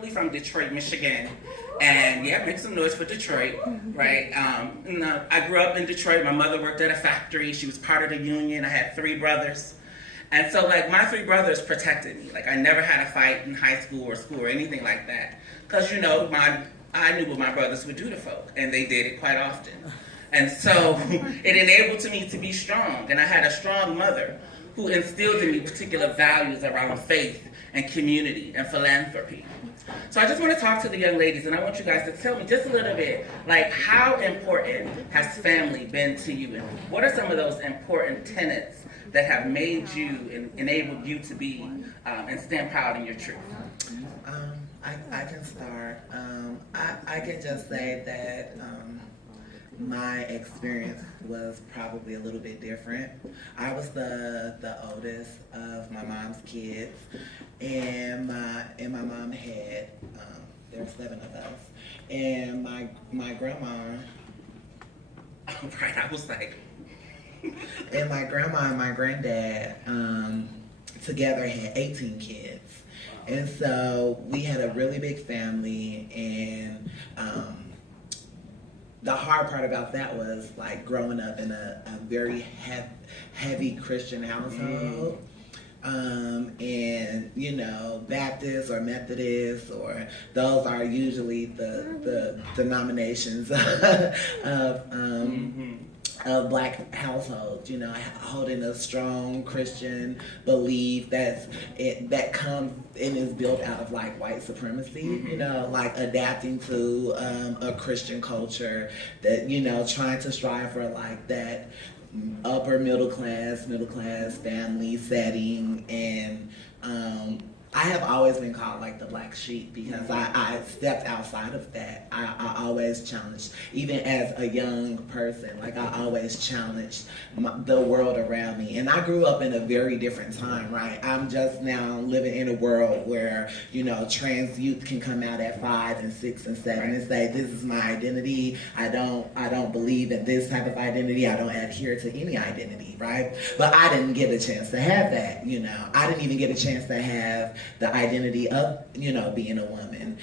originally from Detroit, Michigan, and yeah, make some noise for Detroit, right? I grew up in Detroit. My mother worked at a factory. She was part of the union. I had 3 brothers. And so, like, my 3 brothers protected me. Like, I never had a fight in high school or anything like that. Because, you know, I knew what my brothers would do to folk, and they did it quite often. And so, it enabled me to be strong. And I had a strong mother who instilled in me particular values around faith and community and philanthropy. So I just want to talk to the young ladies, and I want you guys to tell me just a little bit, like, how important has family been to you, and what are some of those important tenets that have made you and enabled you to be and stand proud in your truth? I can start. I can just say that my experience was probably a little bit different. I was the oldest of my mom's kids, and my mom had there were 7 of us, and my grandma. Right, I was like. And my grandma and my granddad together had 18 kids. And so we had a really big family, and the hard part about that was like growing up in a very heavy Christian household. And you know, Baptist or Methodist, or those are usually the denominations of Black households, you know, holding a strong Christian belief that comes and is built out of like white supremacy, you know, like adapting to a Christian culture, that, you know, trying to strive for like that upper middle class family setting. And I have always been called like the black sheep because I stepped outside of that. I always challenged, even as a young person, like I always challenged the world around me. And I grew up in a very different time, right? I'm just now living in a world where, you know, trans youth can come out at 5 and 6 and 7 and say, this is my identity. I don't believe in this type of identity. I don't adhere to any identity, right? But I didn't get a chance to have that, you know. I didn't even get a chance to have the identity of, you know, being a woman.